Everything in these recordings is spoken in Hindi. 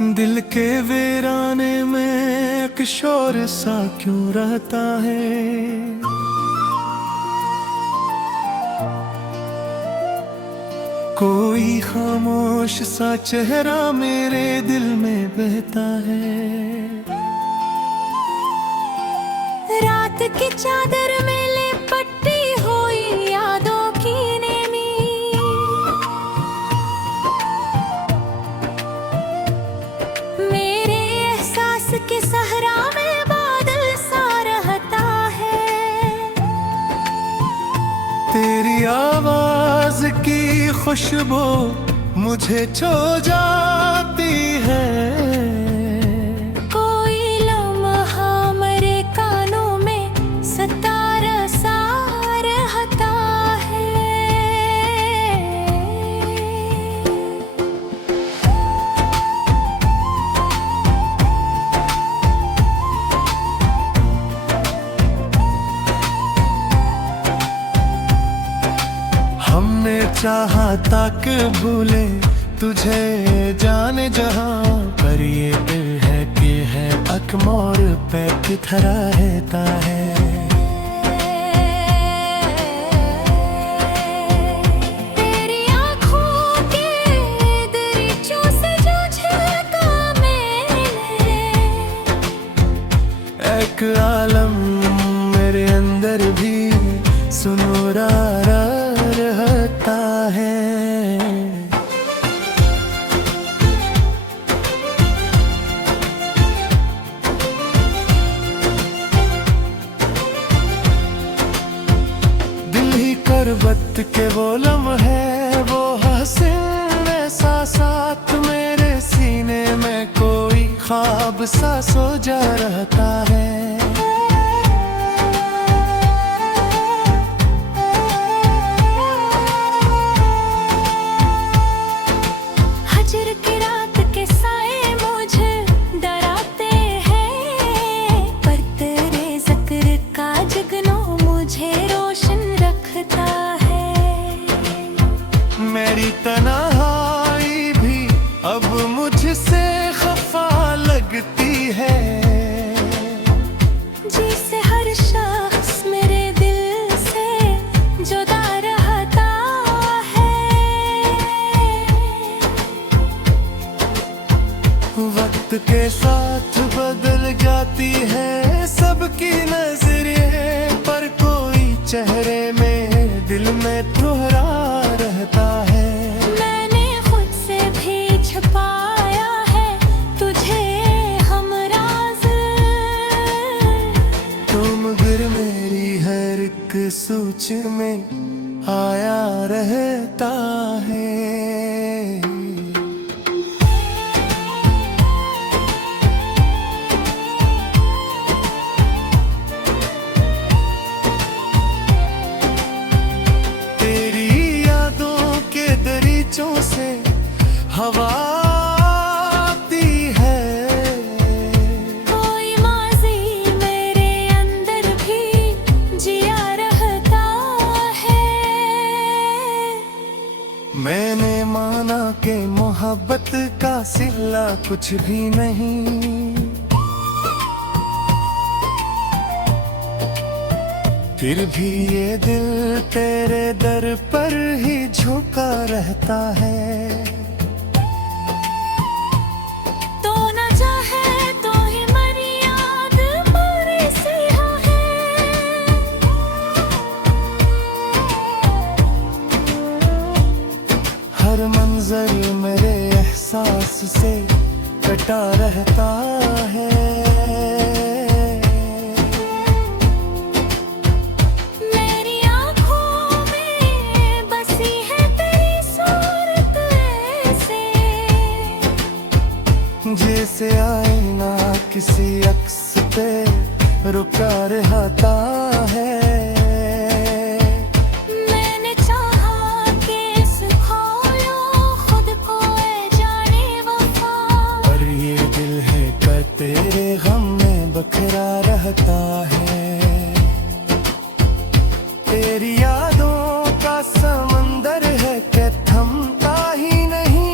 दिल के वीराने में एक शोर सा क्यों रहता है। कोई खामोश सा चेहरा मेरे दिल में बहता है। रात की चादर में लिपटी हुई यादों की नेमी, मेरे एहसास के सहरा में बादल सा रहता है। तेरी आवाज की खुशबू मुझे छू जाती है। हमने चाहा तक भूले तुझे जाने जहां, पर ये दिल है कि है अकमोर पे किधरा रहता है। तेरी आँखों के दरीचों से जो झलका मैंने, एक आलम मेरे अंदर भी सुनूरा रहता है। दिल ही करबत के वो लम्हे, वो हसीन ऐसा साथ मेरे सीने में कोई ख्वाब सा सो जा रहता है। मेरी तन्हाई भी अब मुझसे खफा लगती है। जिसे हर शख्स मेरे दिल से जुदा रहता है। वक्त के साथ बदल जाती है सबकी नजरें, पर कोई चेहरे में दिल में तुम्हारा रहता है। मैंने खुद से भी छुपाया है तुझे हमराज, तुम गिर मेरी हर एक सोच में आया रहता है। से हवा आती है, कोई माजी मेरे अंदर भी जिया रहता है। मैंने माना कि मोहब्बत का सिला कुछ भी नहीं, फिर भी ये दिल तेरे दर पर ही झुका रहता है। तो न चाहे तो ही मरी याद मेरी सिया है। हर मंजर मेरे एहसास से कटा रहता है। जैसे आईना किसी अक्स पे रुका रहता है। मैंने चाहा कि इस खोयो खुद को जाने वफा, पर ये दिल है कर तेरे गम में बखरा रहता है। तेरी यादों का समंदर है कि थमता ही नहीं,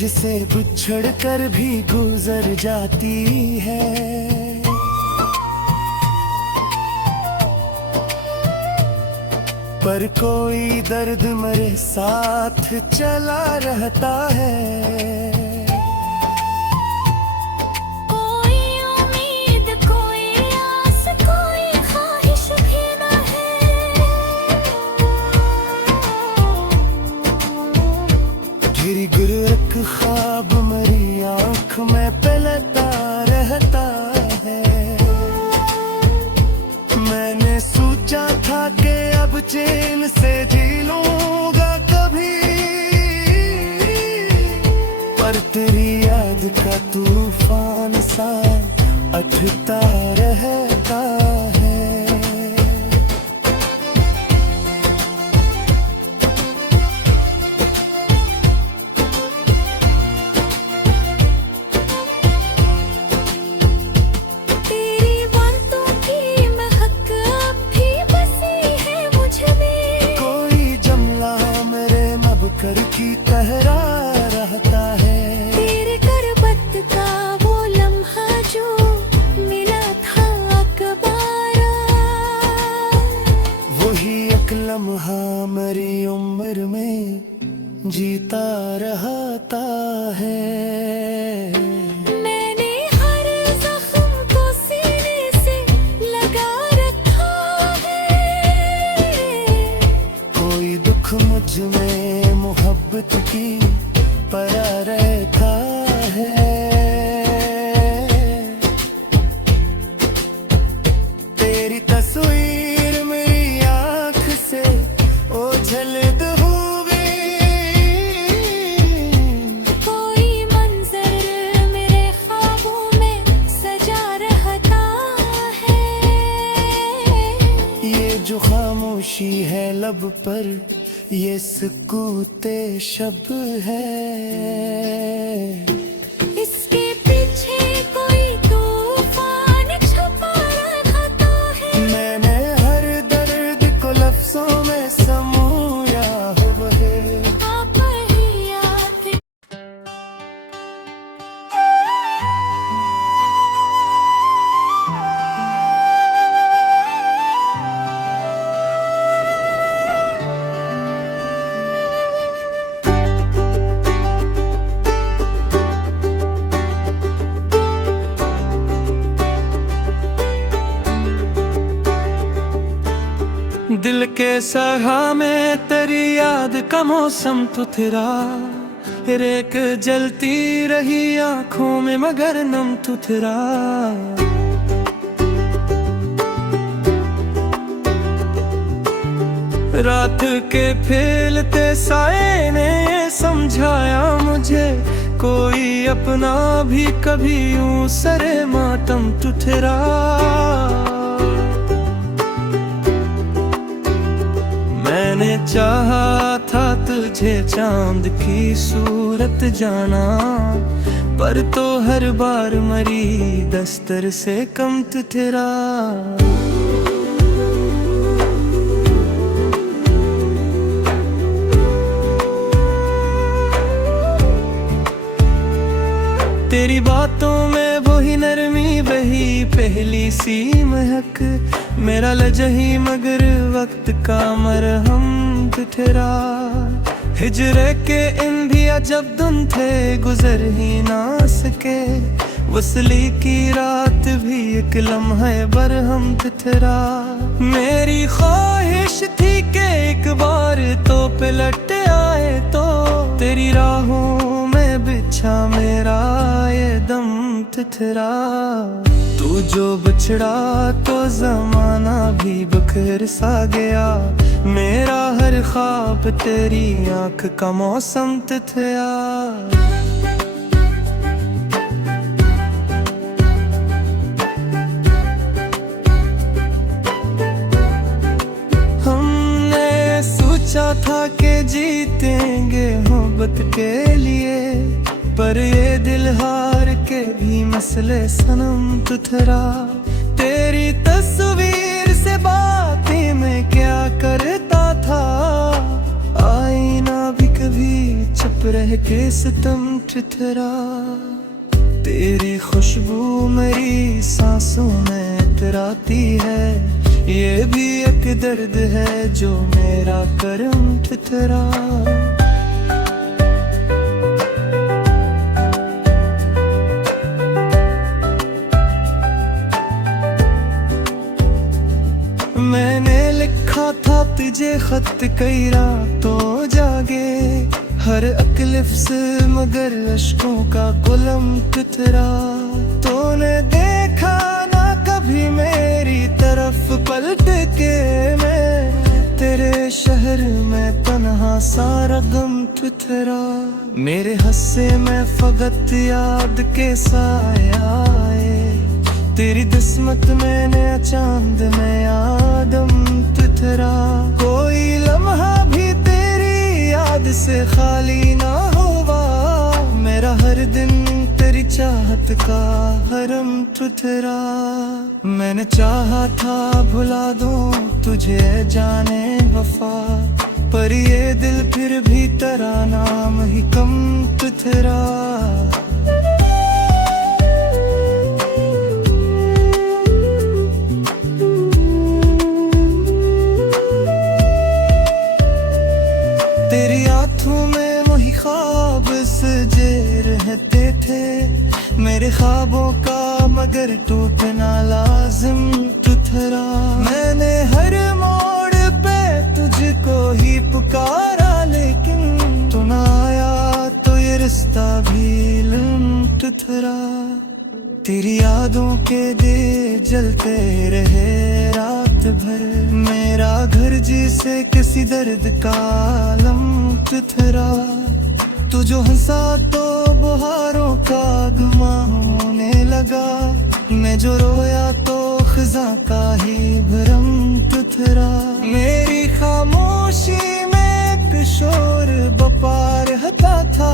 तुझसे बिछड़ कर भी गुजर जाती है। पर कोई दर्द मेरे साथ चला रहता है। कोई उम्मीद, कोई आस, कोई ख्वाहिश भी न है। गिरी गुरक ख्वाब मेरी आँख में पलता रहता है। मैंने सोचा था कि अब चैन से जी लूंगा कभी, पर तेरी याद का तूफान सा अथता रहता है। तेरी बातों की महक अब भी बसी है मुझ में। कोई जमला मेरे मबकर की कहरा रहता है। तेरे करबत का वो लम्हा जो मिला था अखबारा, वही एक लम्हा मेरी उम्र में जीता रहता है। मैंने हर जख्म को सीने से लगा रखा है। कोई दुख मुझ में मोहब्बत की परा रहता है। तेरी तस्वीर मेरी आँख से ओझल हो गई। कोई मंजर मेरे ख्वाबों में सजा रहता है। ये जो खामोशी है लब पर, ये सुकूते शब है। इसके पीछे कोई तूफान छुपा रहता है। मैंने हर दर्द को लफ्जों में समूया हुआ है। आप ही आके दिल के सहा में तेरी याद का मौसम तो तेरा, रेख जलती रही आंखों में मगर नम तो तेरा। रात के फैलते साए ने समझाया मुझे, कोई अपना भी कभी यूं सरे मातम तो तेरा। मैंने चाहा था तुझे चांद की सूरत जाना, पर तो हर बार मरी दस्तर से कम तो तेरा। तेरी बातों में वही नरमी, वही पहली सी महक, मेरा लजही मगर वक्त का मरहम ठहरा। हिजरे के इन भी अजब दिन थे, गुजर ही ना सके, वसली की रात भी एक लम्हे बरहम ठहरा। मेरी ख्वाहिश थी कि एक बार तो पलट आए, तो तेरी राहों में बिछा मेरा ये दम ठहरा। तू जो बिछड़ा तो जमाना भी बखर सा गया, मेरा हर ख्वाब तेरी आंख का मौसम ठहरा। सोचा था कि जीतेंगे मोहब्बत के लिए, पर ये दिल हार के भी मसले सनम तुथरा। तेरी तस्वीर से बातें मैं क्या करता था, आईना भी कभी छुप चुप रह के सितम ठिठरा। तेरी खुशबू मेरी सांसों में इतराती है, ये भी एक दर्द है जो मेरा करम ठिठरा। मैंने लिखा था तुझे खत कई रातों जागे, हर अकलिफ से मगर अश्कों का कुलम ठिठरा। तूने देखा ना कभी मेरी तरफ पलट के, मैं तेरे शहर में तन्हा सारा गम ठिठरा। मेरे हस्से में फगत याद के साए आए, तेरी किस्मत में नया चांद में आदम ठिठरा। कोई लम्हा भी तेरी याद से खाली ना होगा, मेरा हर दिन तेरी चाहत का हरम ठिठरा। मैंने चाहा था भुला दूं तुझे जाने वफा, पर ये दिल फिर भी तेरा नाम ही कम ठिठरा। तेरी आँखों में वही ख्वाब सजे रहते थे, मेरे ख्वाबों का मगर टूटना लाजिम ठिठरा। मैंने हर मोड़ पे तुझको ही पुकारा, लेकिन तू ना आया तो ये रिश्ता भी लम ठिठरा। तेरी यादों के दिए जलते रहे रात भर, मेरा घर जिसे किसी दर्द का आलम ठिठरा। तू जो हंसा तो बहारों का गुमा होने लगा, मैं जो रोया तो खिजा का ही भरम ठिठरा। मेरी खामोशी में एक शोर बपा रहता था,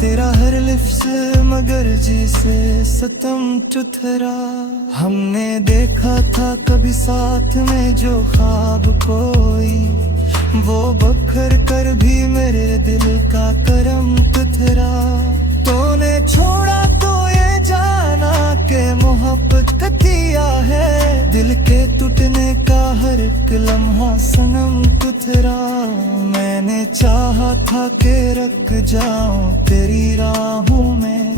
तेरा हर लिफ्स मगर जिसे सतम ठिठरा। हमने देखा था कभी साथ में जो ख्वाब कोई, वो बखर कर भी मेरे दिल का करम ठिठरा। तूने छोड़ा तो ये जाना के मोहब्बत कतिया है, दिल के टूटने का हर एक लम्हा सनम ठिठरा। मैंने चाहा था के रख जाऊं तेरी राहों में,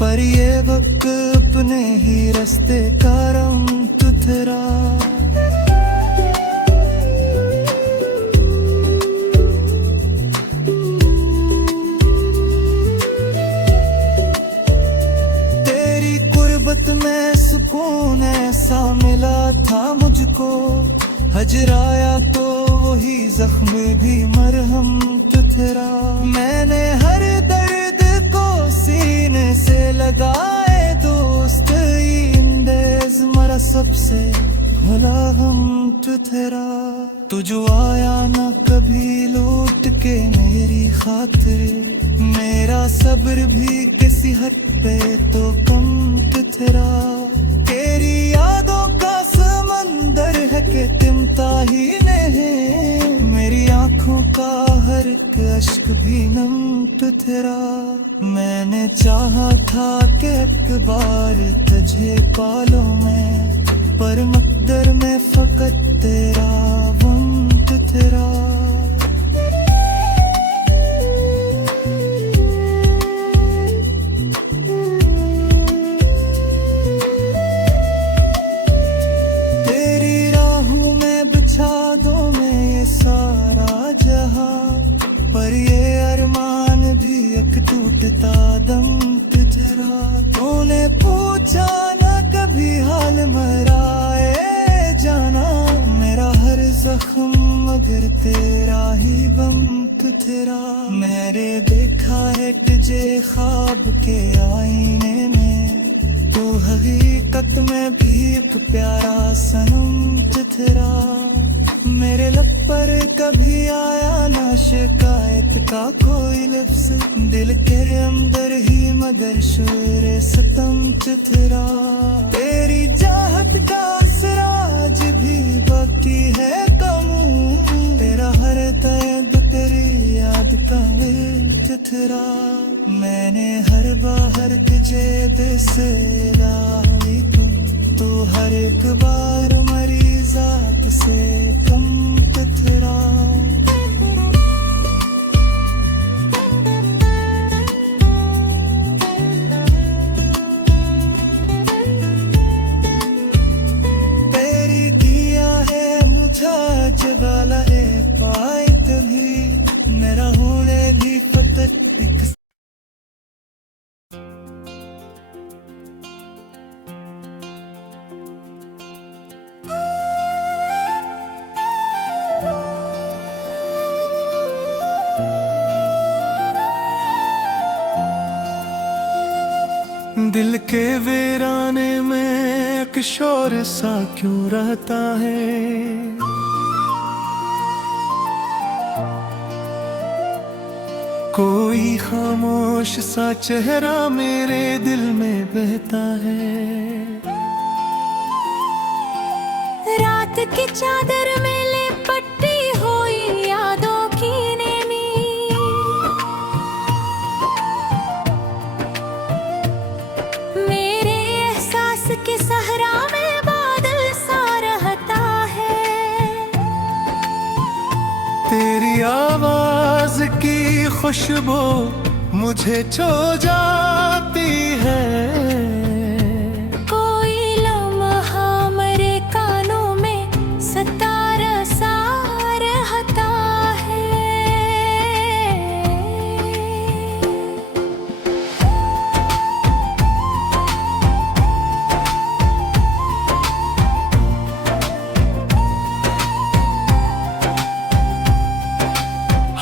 पर ये वक्त अपने ही रास्ते का रम ठिठरा। तेरी कुर्बत में सुकून ऐसा मिला था मुझको, हजराया तो वही जख्म भी मरहम ठिठरा। मैंने हर दर्द को सीने से लगाए दोस्त, इंदेज मरा सबसे भला गम ठिठरा। तू जो आया ना कभी लौट के मेरी खातिर, मेरा सब्र भी किसी हद पे तो कम ठिठरा। तेरी यादों का समंदर है कि तिमता ही नहीं, मेरी आंखों का हर एक अश्क भी नम ठिठरा। मैंने चाहा था कि एक बार तुझे पालूं मैं, पर मकदर में फकत तेरा गम ठिठरा। पर ये अरमान भी एक टूटता दम ठिठरा। तूने पूछा ना कभी हाल मराए जाना, मेरा हर जख्म मगर तेरा ही गम ठिठरा। मैंने देखा है तुझे ख्वाब के आईने में, तू हकीकत में भी एक प्यारा सनम ठिठरा। मेरे लब पर कभी आया ना शिकायत का कोई लफ्ज, दिल के अंदर ही मगर शोर सितम ठिठरा। तेरी चाहत का सिराज भी बाकी है कम, तेरा हर दर्द तेरी याद का तिथरा। मैंने हर बाहर के जेब से लाई तू हर एक बार मरी जात से कम तिथरा। तेरी दिया है मुझे जगाला है पाए तभी मेरा होने भी फतक एक दिल के वीराने में एक शोर सा क्यों रहता है। कोई खामोश सा चेहरा मेरे दिल में बहता है। रात की चादर में लिपटी हुई यादों की नेमी, मेरे एहसास के सहरा में बादल सा रहता है। तेरी आवाज की खुशबू मुझे छो जाती है। कोई लम्हा मेरे कानों में सतारा सा रहता है।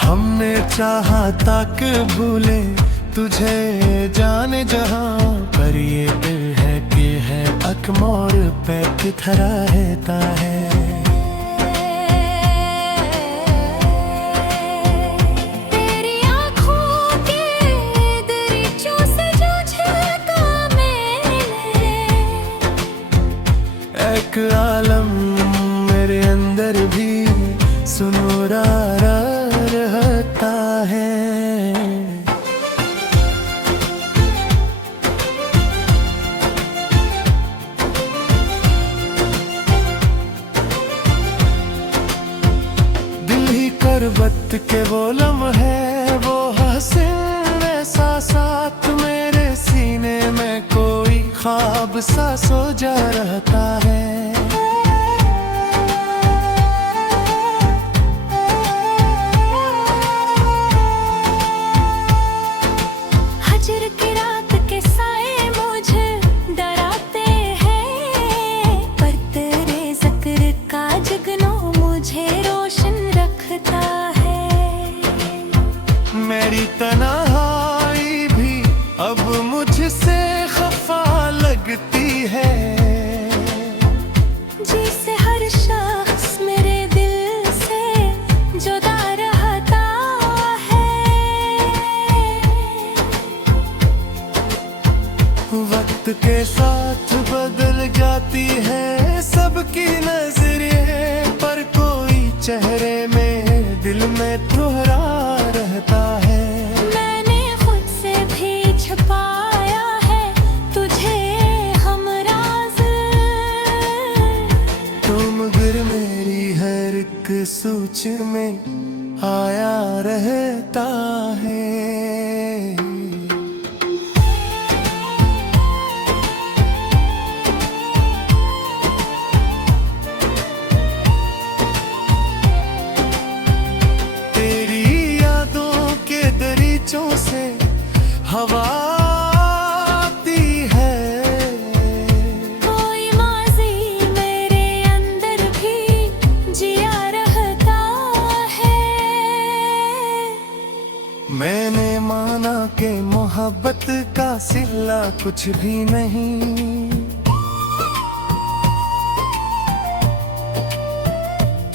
हमने चाहा तक भूले तुझे जाने जहां, पर ये दिल है कि है अकमोर पे किथरा रहता है। तेरी आँखों के दरीचों से जो झलका मैंने, एक आलम मेरे अंदर भी सुनूरा रहता है। दिल ही करबत के वो लम्हे, वो हसीन ऐसा साथ मेरे सीने में कोई ख्वाब सा सो जा रहता है। हजर की रात के साए मुझे डराते हैं, पर तेरे जिक्र का जगनों मुझे रोशन रखता है। मेरी तन्हाई भी अब मुझसे खफा लगती है। जिसे हर शख्स मेरे दिल से जुदा रहता है। वक्त के साथ बदल जाती है सबकी नजरें, पर कोई चेहरे में दिल में दोहरा रहता है। मैंने खुद से भी छुपाया है तुझे हमराज, तुम गिर मेरी हर एक सोच में आया रहता है। से हवा आती है। कोई माजी मेरे अंदर भी जिया रहता है। मैंने माना कि मोहब्बत का सिला कुछ भी नहीं,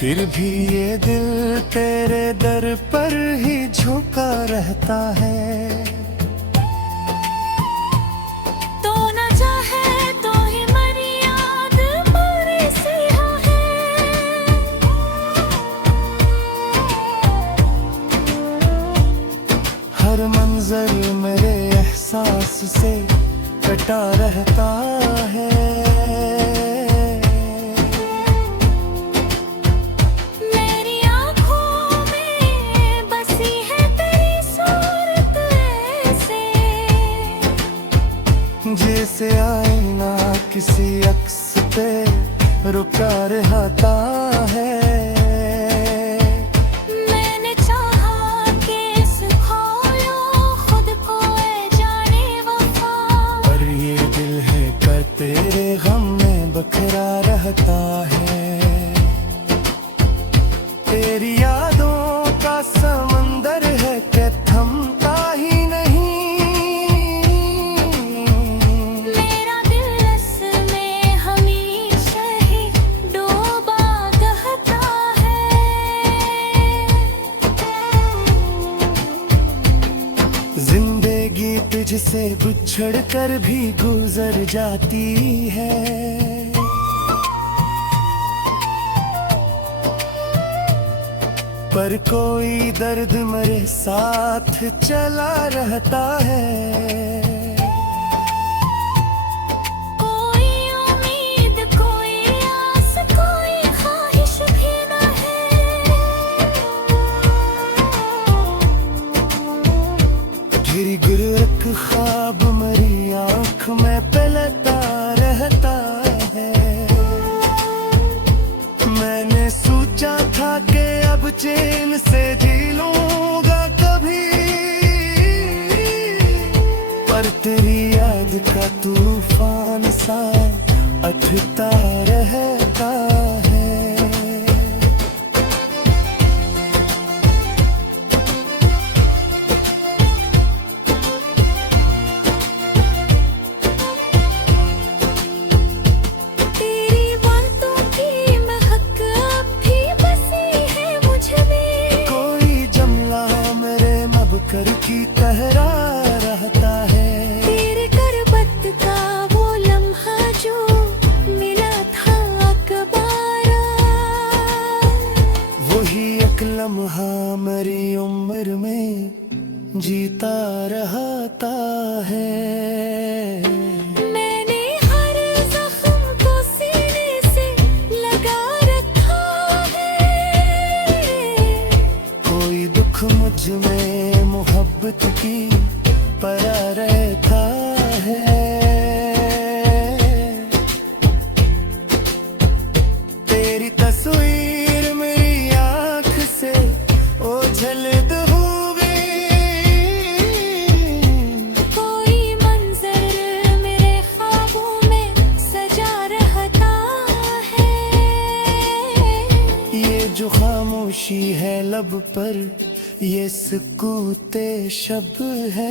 फिर भी ये दिल तेरे दर पर ही झुका रहता है। तो न चाहे तो ही मरी याद मेरी सिया है। हर मंजर मेरे एहसास से कटा रहता है। मेरी आँखों में बसी है तेरी सूरत ऐसे, जैसे आईना किसी अक्स पे रुका रहता है। मैंने चाहा कि इस खोलो खुद को ऐ जाने वफा, पर ये दिल है कर तेरे गम में बखरा रहता है। तेरी यादों का समंदर है कि थमता ही नहीं। मेरा दिल इसमें हमेशा ही डूबा कहता है। जिंदगी तुझसे बिछड़ कर भी गुजर जाती है, पर कोई दर्द मेरे साथ चला रहता है। कोई उम्मीद कोई आस कोई ख्वाहिश भी न है। तेरी गुरक ख्वाब मेरी आँख में पलता रहता है। मैंने सोचा था कि अब चैन से जी लूंगा कभी, पर तेरी याद का तूफान सा अथता रहता है। तेरी बातों की महक अब भी बसी है मुझ में, कोई जमला मेरे मबकर की कहरा रहता है। तेरे करबत का वो लम्हा जो मिला था अखबारा, वही एक लम्हा मेरी उम्र में जीता रहता है। मैंने हर जख्म को सीने से लगा रखा है। कोई दुख मुझ में मोहब्बत की परा रहता है। तेरी तस्वीर मेरी आँख से ओझल हो गई। कोई मंजर मेरे ख्वाबों में सजा रहता है। ये जो खामोशी है लब पर ये सुकूते शब है।